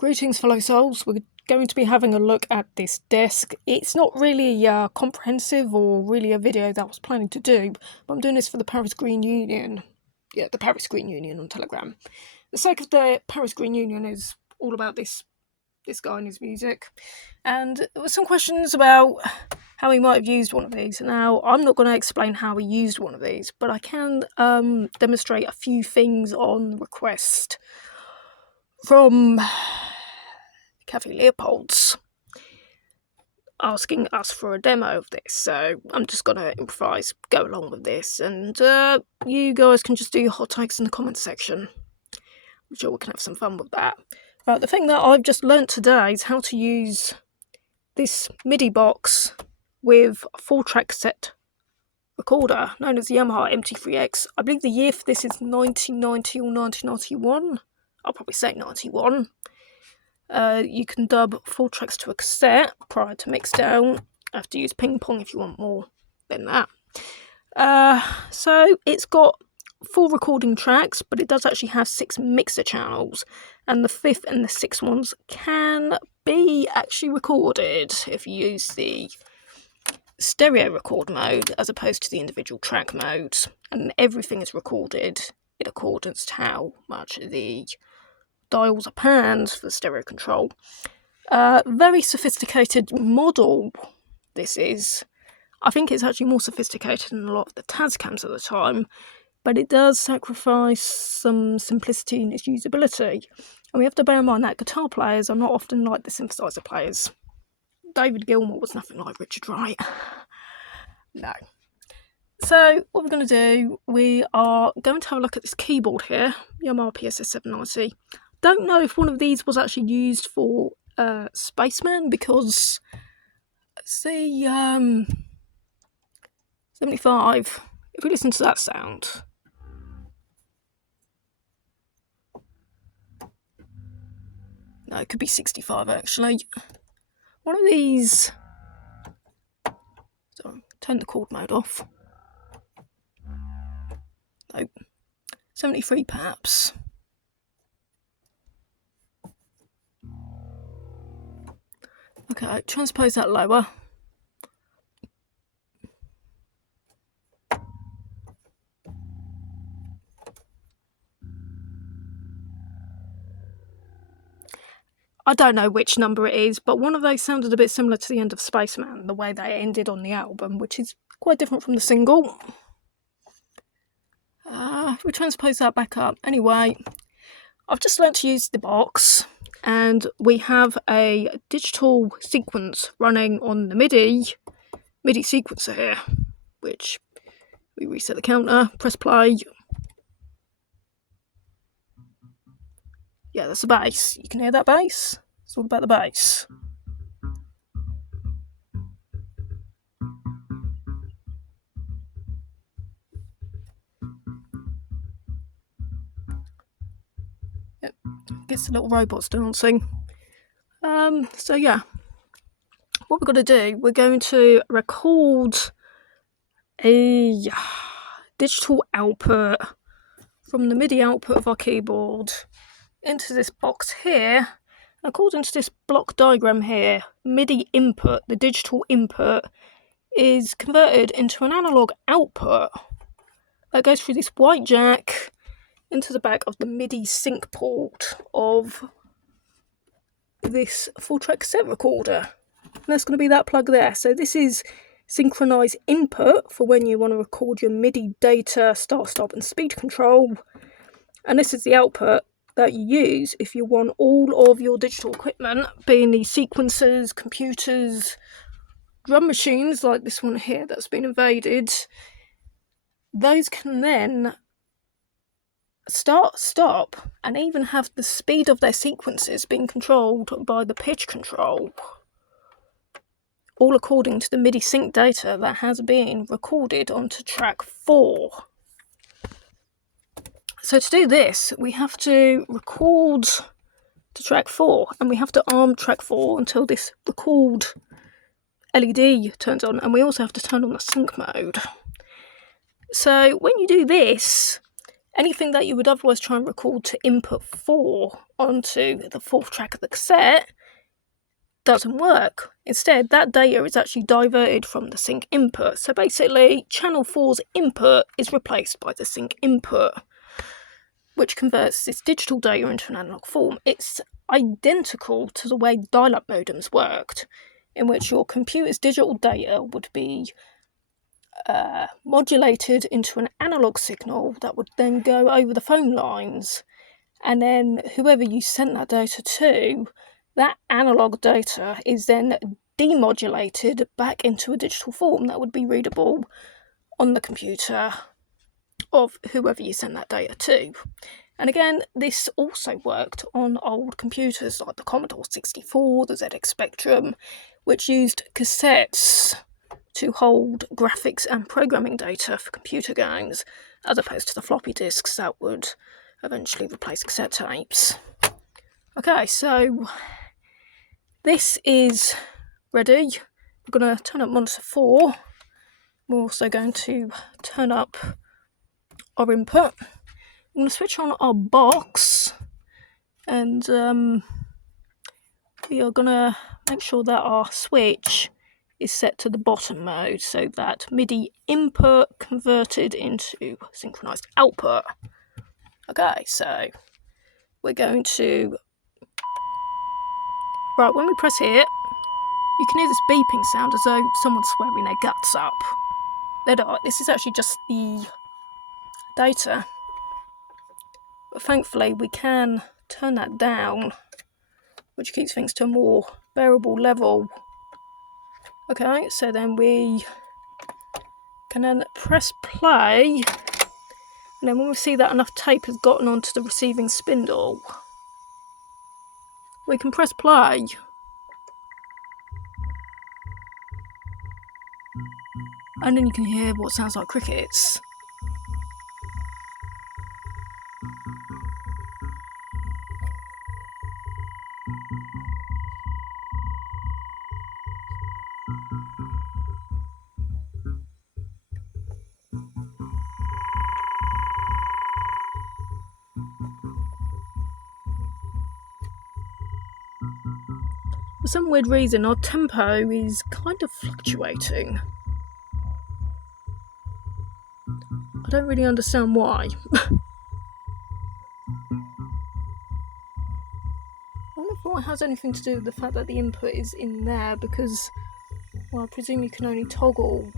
Greetings, fellow souls. We're going to be having a look at this desk. It's not really comprehensive or really a video that I was planning to do, but I'm doing this for the Paris Green Union. Yeah, the Paris Green Union on Telegram. The sake of the Paris Green Union is all about this guy and his music. And there were some questions about how he might have used one of these. Now, I'm not going to explain how he used one of these, but I can demonstrate a few things on request from Cafe Leopold's asking us for a demo of this, so I'm just going to improvise, go along with this, and you guys can just do your hot takes in the comments section. I'm sure we can have some fun with that. The thing that I've just learnt today is how to use this MIDI box with a 4-track set recorder known as the Yamaha MT3X. I believe the year for this is 1990 or 1991. I'll probably say 91. You can dub 4 tracks to a cassette prior to mixdown. I have to use ping pong if you want more than that. So it's got 4 recording tracks, but it does actually have 6 mixer channels, and the 5th and the 6th ones can be actually recorded if you use the stereo record mode as opposed to the individual track modes, and everything is recorded in accordance to how much the dials are panned for the stereo control. Very sophisticated model this is. I think it's actually more sophisticated than a lot of the Tascams at the time, but it does sacrifice some simplicity in its usability. And we have to bear in mind that guitar players are not often like the synthesizer players. David Gilmour was nothing like Richard Wright. No. So what we're going to do, we are going to have a look at this keyboard here, Yamaha PSS 790. Don't know if one of these was actually used for Spaceman, because let's see, 75, if we listen to that sound, no, it could be 65 actually. One of these, sorry, turn the chord mode off, no, 73 perhaps. Okay, transpose that lower. I don't know which number it is, but one of those sounded a bit similar to the end of Spaceman, the way they ended on the album, which is quite different from the single. We transpose that back up. Anyway, I've just learnt to use the box, and we have a digital sequence running on the MIDI sequencer here, which we reset the counter, press play. Yeah, that's the bass. You can hear that bass? It's all about the bass. Yep, gets the little robots dancing. So yeah, what we're going to do, we're going to record a digital output from the MIDI output of our keyboard into this box here. According to this block diagram here, MIDI input, the digital input, is converted into an analog output that goes through this white jack into the back of the MIDI sync port of this 4-track cassette recorder. And that's going to be that plug there. So this is synchronized input for when you want to record your MIDI data, start, stop and speed control. And this is the output that you use if you want all of your digital equipment, being the sequencers, computers, drum machines like this one here that's been invaded. Those can then start, stop, and even have the speed of their sequences being controlled by the pitch control, all according to the MIDI sync data that has been recorded onto track 4. So to do this, we have to record to track 4, and we have to arm track 4 until this record LED turns on, and we also have to turn on the sync mode. So when you do this, anything that you would otherwise try and record to input 4 onto the 4th track of the cassette doesn't work. Instead, that data is actually diverted from the sync input. So basically, channel 4's input is replaced by the sync input, which converts this digital data into an analog form. It's identical to the way dial-up modems worked, in which your computer's digital data would be modulated into an analog signal that would then go over the phone lines, and then whoever you sent that data to, that analog data is then demodulated back into a digital form that would be readable on the computer of whoever you sent that data to. And again, this also worked on old computers like the Commodore 64, the ZX Spectrum, which used cassettes to hold graphics and programming data for computer games, as opposed to the floppy disks that would eventually replace cassette tapes. Okay, so this is ready. We're going to turn up monitor 4. We're also going to turn up our input. I'm going to switch on our box, and we are going to make sure that our switch is set to the bottom mode, so that MIDI input converted into synchronized output. Okay, so we're going to... Right, when we press here, you can hear this beeping sound as though someone's swearing their guts up. This is actually just the data. But thankfully, we can turn that down, which keeps things to a more bearable level. Okay, so then we can then press play, and then when we see that enough tape has gotten onto the receiving spindle, we can press play. And then you can hear what sounds like crickets. For some weird reason, our tempo is kind of fluctuating. I don't really understand why. I wonder if it has anything to do with the fact that the input is in there, because, well, I presume you can only toggle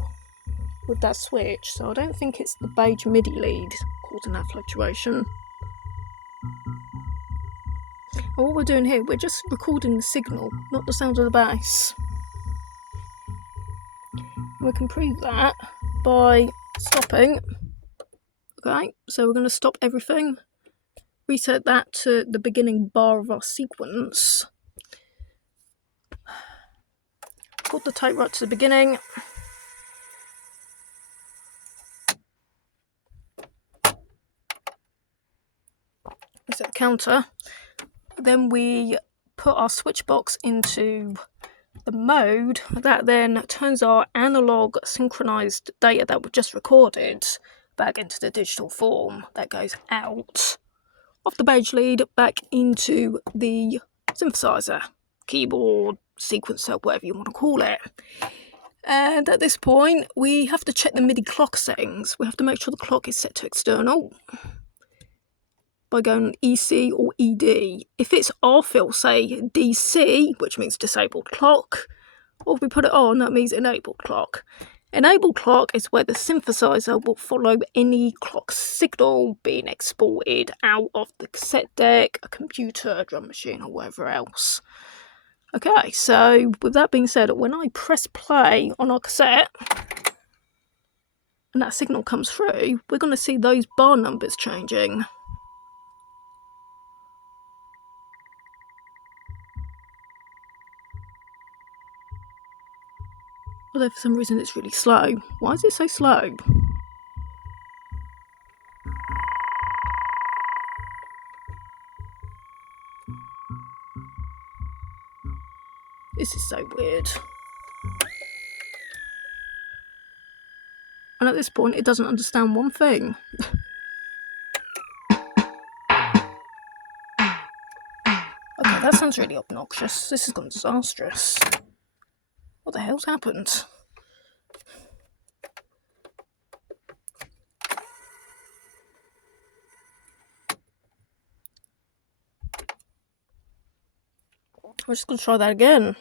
with that switch, so I don't think it's the beige MIDI lead causing that fluctuation. And what we're doing here, we're just recording the signal, not the sound of the bass. We can prove that by stopping. Okay, so we're going to stop everything, reset that to the beginning bar of our sequence. Put the tape right to the beginning. Reset the counter. Then we put our switch box into the mode that then turns our analog synchronized data that we just recorded back into the digital form that goes out of the beige lead back into the synthesizer, keyboard, sequencer, whatever you want to call it. And at this point, we have to check the MIDI clock settings. We have to make sure the clock is set to external by going EC or ED. If it's off, it'll say DC, which means disabled clock, or if we put it on, that means enabled clock. Enabled clock is where the synthesizer will follow any clock signal being exported out of the cassette deck, a computer, a drum machine, or whatever else. Okay, so with that being said, when I press play on our cassette, and that signal comes through, we're going to see those bar numbers changing. Although for some reason it's really slow. Why is it so slow? This is so weird. And at this point it doesn't understand one thing. Okay, that sounds really obnoxious. This has gone disastrous. What the hell's happened? We're just going to try that again.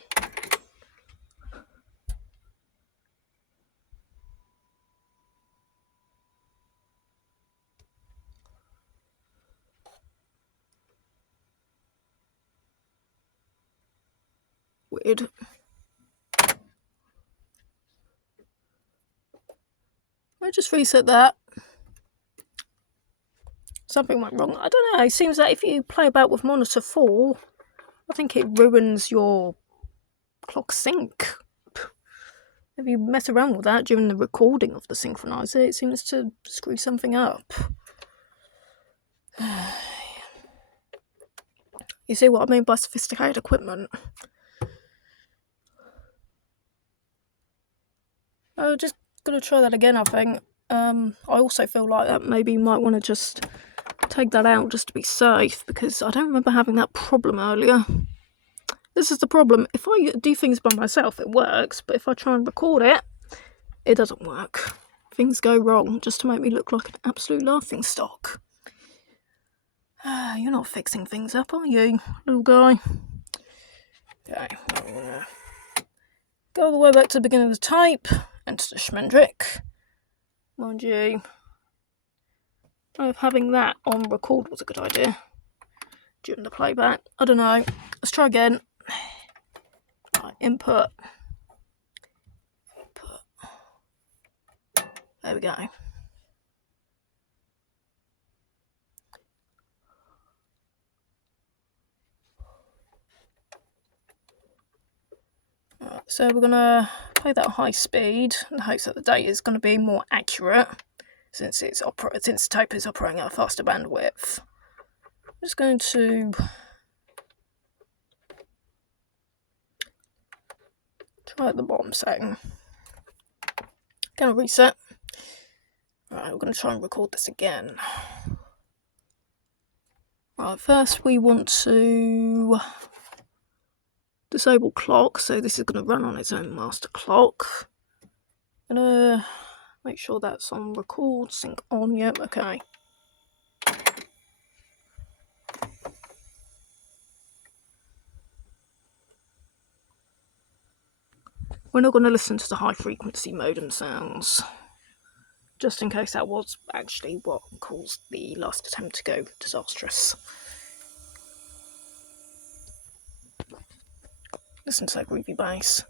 Weird. I just reset that. Something went wrong. I don't know. It seems that if you play about with monitor 4, I think it ruins your clock sync. If you mess around with that during the recording of the synchronizer, it seems to screw something up. You see what I mean by sophisticated equipment? I'm just going to try that again, I think. I also feel like that maybe you might want to just take that out just to be safe, because I don't remember having that problem earlier. This is the problem. If I do things by myself, it works, but if I try and record it, it doesn't work. Things go wrong just to make me look like an absolute laughingstock. You're not fixing things up, are you, little guy? Okay, go all the way back to the beginning of the tape, enter the Schmendrick. Mind you, having that on record was a good idea during the playback. I don't know. Let's try again. Right, input. There we go. Right, so we're going to play that at high speed in the hopes that the data is going to be more accurate since the tape is operating at a faster bandwidth. I'm just going to try at the bottom setting. Going to reset. Right, we're going to try and record this again. Right, first we want to disable clock, so this is going to run on its own master clock. Gonna make sure that's on record, sync on, yep, okay. We're not going to listen to the high frequency modem sounds, just in case that was actually what caused the last attempt to go disastrous. Listen to that groovy bass.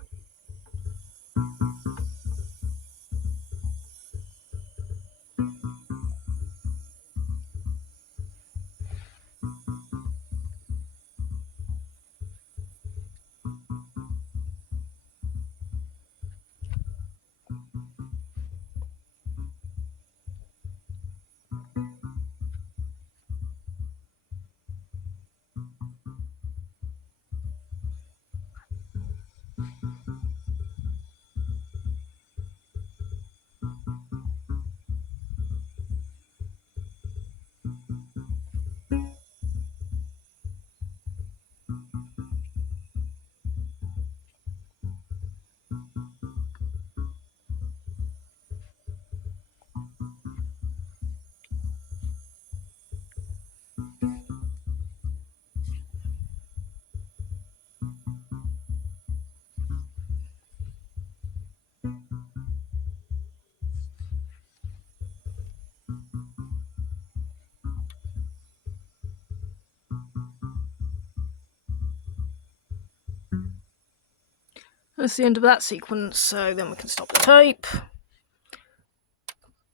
That's the end of that sequence, so then we can stop the tape.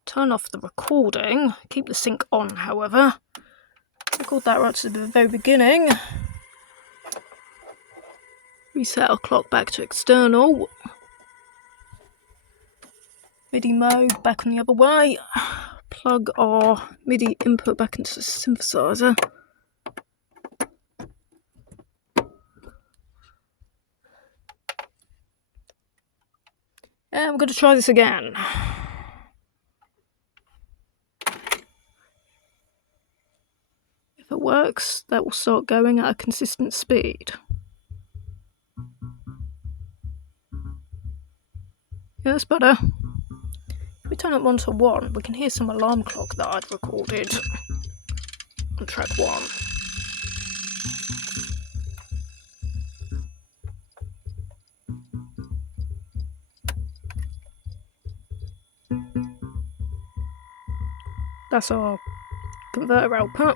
Turn off the recording, keep the sync on, however. Record that right to the very beginning. Reset our clock back to external. MIDI mode back on the other way. Plug our MIDI input back into the synthesizer. And we're going to try this again. If it works, works, that will start going at a consistent speed. Yeah, that's better. If we turn it 1 to 1, we can hear some alarm clock that I'd recorded on track 1. That's our converter output.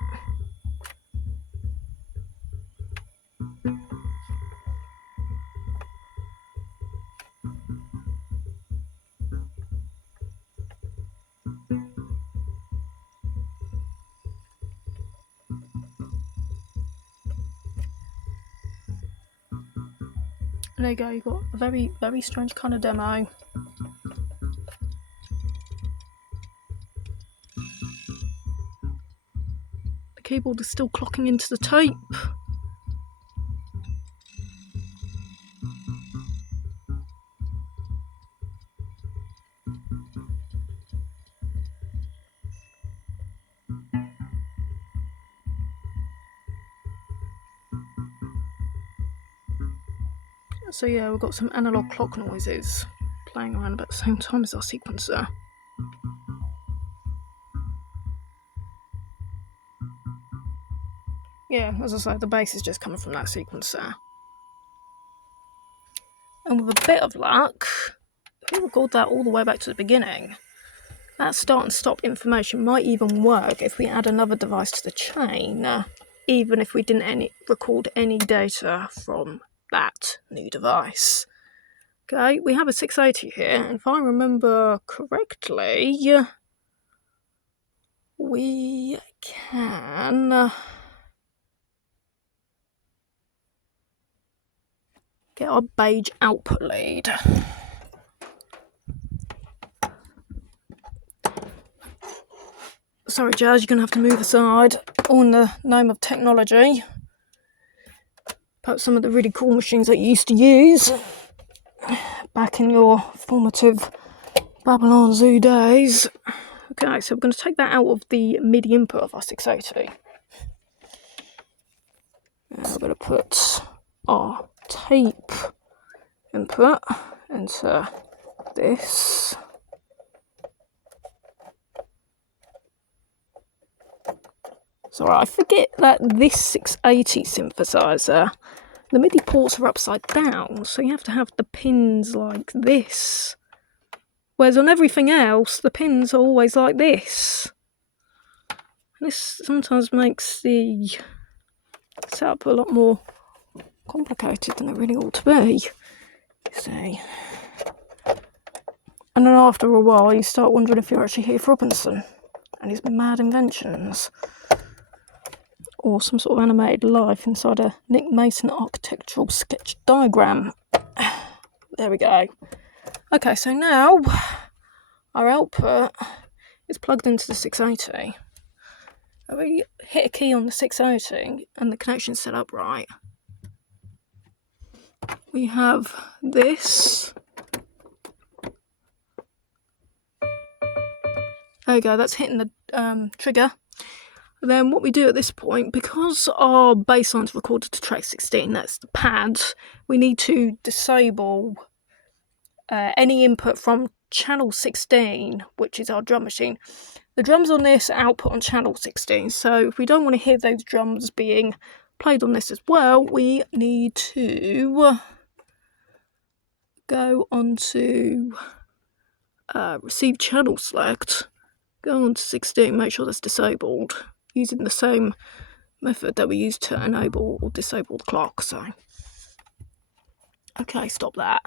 And there you go, you've got a very, very strange kind of demo. The keyboard is still clocking into the tape. So yeah, we've got some analog clock noises playing around about the same time as our sequencer. Yeah, as I say, the bass is just coming from that sequencer. And with a bit of luck, if we record that all the way back to the beginning, that start and stop information might even work if we add another device to the chain, even if we didn't record any data from that new device. Okay, we have a 680 here, and if I remember correctly, we can get our beige output lead. Sorry, Jazz, you're going to have to move aside, all in the name of technology. Perhaps some of the really cool machines that you used to use back in your formative Babylon Zoo days. Okay, so we're going to take that out of the MIDI input of our 680. Now we're going to put our tape input into this. So I forget that this 680 synthesizer, the MIDI ports are upside down, so you have to have the pins like this. Whereas on everything else, the pins are always like this. And this sometimes makes the setup a lot more complicated than it really ought to be. See. And then after a while, you start wondering if you're actually Heath Robinson and his mad inventions, or some sort of animated life inside a Nick Mason architectural sketch diagram. There we go. Okay, so now our output is plugged into the 680. If we hit a key on the 680 and the connection's set up right, we have this. There we go, that's hitting the trigger. Then what we do at this point, because our bass line's recorded to track 16, that's the pads, we need to disable any input from channel 16, which is our drum machine. The drums on this are output on channel 16, so if we don't want to hear those drums being played on this as well, we need to go onto receive channel select, go on to 16, make sure that's disabled, using the same method that we used to enable or disable the clock. So, okay, stop that.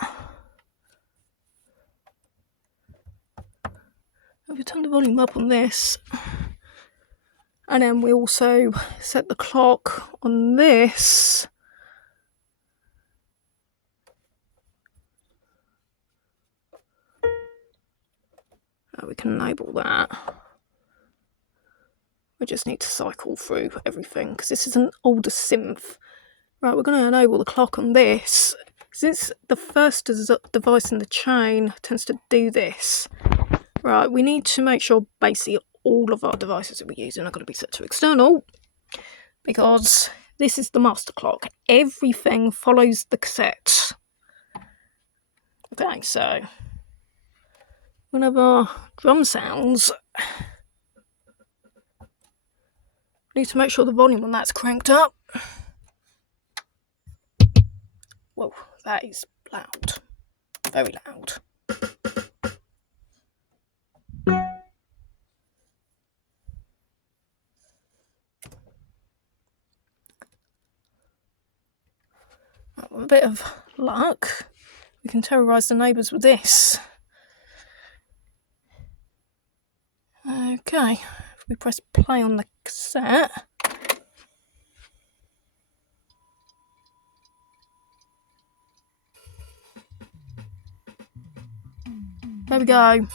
If we turn the volume up on this, and then we also set the clock on this, we can enable that. We just need to cycle through everything because this is an older synth. Right, we're going to enable the clock on this. Since the first device in the chain tends to do this. Right, we need to make sure basically all of our devices that we're using are going to be set to external. because this is the master clock. Everything follows the cassette. Okay, so whenever drum sounds, need to make sure the volume on that's cranked up. Whoa, that is loud. Very loud. With a bit of luck, we can terrorise the neighbours with this. Okay, if we press play on the cassette, there we go.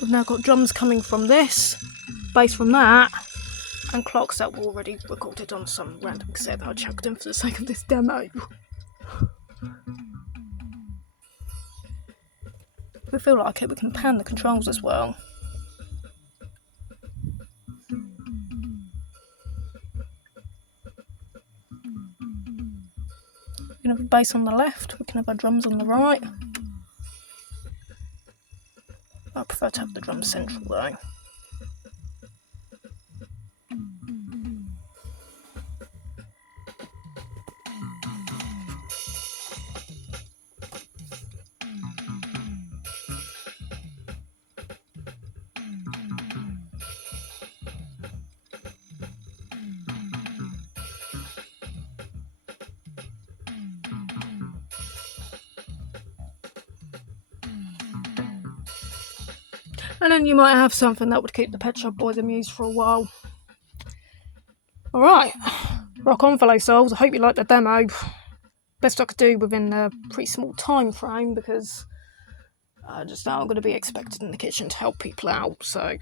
We've now got drums coming from this, bass from that, and clocks that were already recorded on some random cassette that I chucked in for the sake of this demo. If we feel like it, we can pan the controls as well. We can have a bass on the left, we can have our drums on the right. I prefer to have the drums central though. And then you might have something that would keep the Pet Shop Boys amused for a while. Alright, rock on fellow souls, I hope you liked the demo. Best I could do within a pretty small time frame, because just now I'm going to be expected in the kitchen to help people out. So,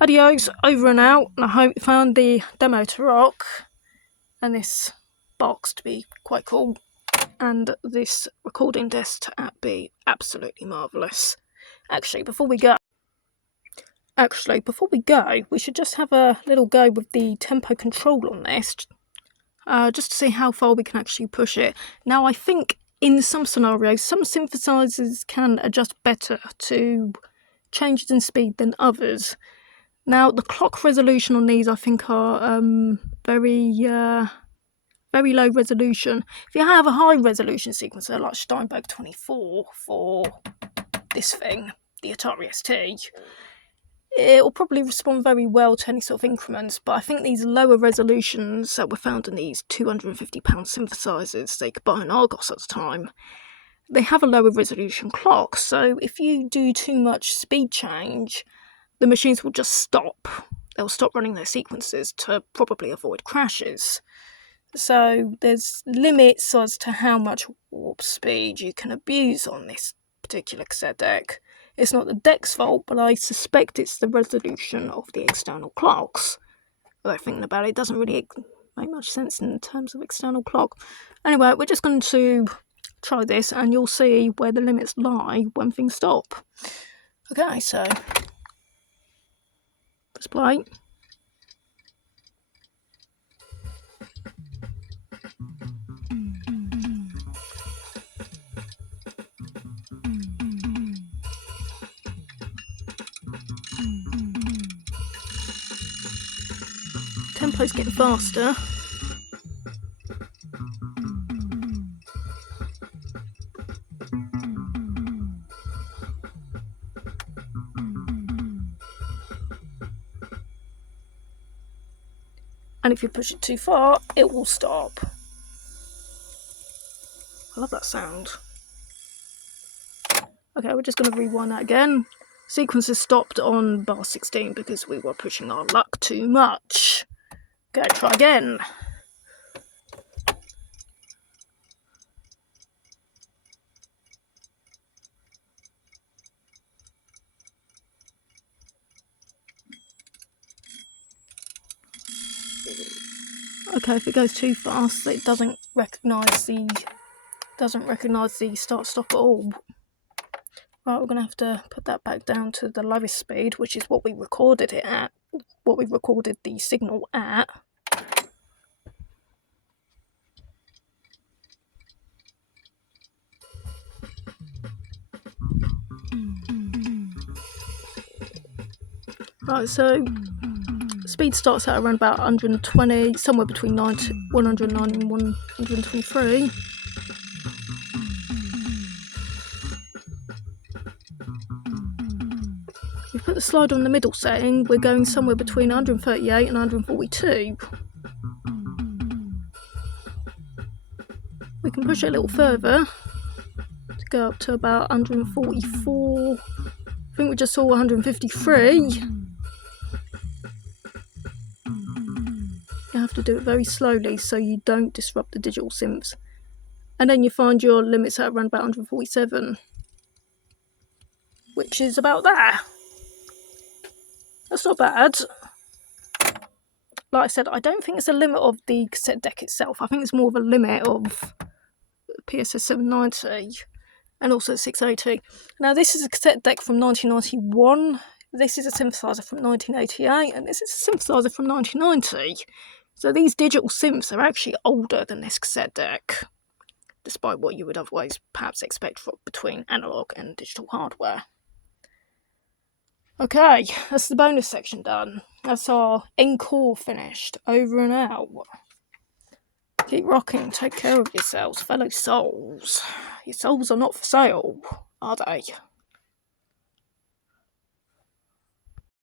adios, over and out, and I hope you found the demo to rock, and this box to be quite cool, and this recording desk to be absolutely marvellous. Actually, before we go, we should just have a little go with the tempo control on this, just to see how far we can actually push it. Now, I think in some scenarios, some synthesizers can adjust better to changes in speed than others. Now, the clock resolution on these, I think, are very low resolution. If you have a high resolution sequencer like Steinberg 24 for this thing, the Atari ST, it will probably respond very well to any sort of increments, but I think these lower resolutions that were found in these £250 synthesizers they could buy in Argos at the time, they have a lower resolution clock, so if you do too much speed change, the machines will just stop. They'll stop running their sequences to probably avoid crashes. So there's limits as to how much warp speed you can abuse on this particular cassette deck. It's not the deck's fault, but I suspect it's the resolution of the external clocks. Although thinking about it, it doesn't really make much sense in terms of external clock. Anyway, we're just going to try this, and you'll see where the limits lie when things stop. Okay, so let's play. Tempo's getting faster. And if you push it too far, it will stop. I love that sound. Okay, we're just going to rewind that again. Sequence is stopped on bar 16 because we were pushing our luck too much. Okay, try again. Okay, if it goes too fast, it doesn't recognise the start stop at all. Right, we're going to have to put that back down to the lowest speed, which is what we recorded it at, what we recorded the signal at. Right, so speed starts at around about 120, somewhere between 109 and 123. If we put the slider on the middle setting, we're going somewhere between 138 and 142. We can push it a little further to go up to about 144. I think we just saw 153. You have to do it very slowly so you don't disrupt the digital synths. And then you find your limits at around about 147, which is about there. That's not bad. Like I said, I don't think it's a limit of the cassette deck itself. I think it's more of a limit of PSS 790 and also 680. Now this is a cassette deck from 1991. This is a synthesizer from 1988, and this is a synthesizer from 1990. So these digital synths are actually older than this cassette deck, despite what you would otherwise perhaps expect between analog and digital hardware. Okay, that's the bonus section done. That's our encore finished. Over and out. Keep rocking. Take care of yourselves, fellow souls. Your souls are not for sale, are they?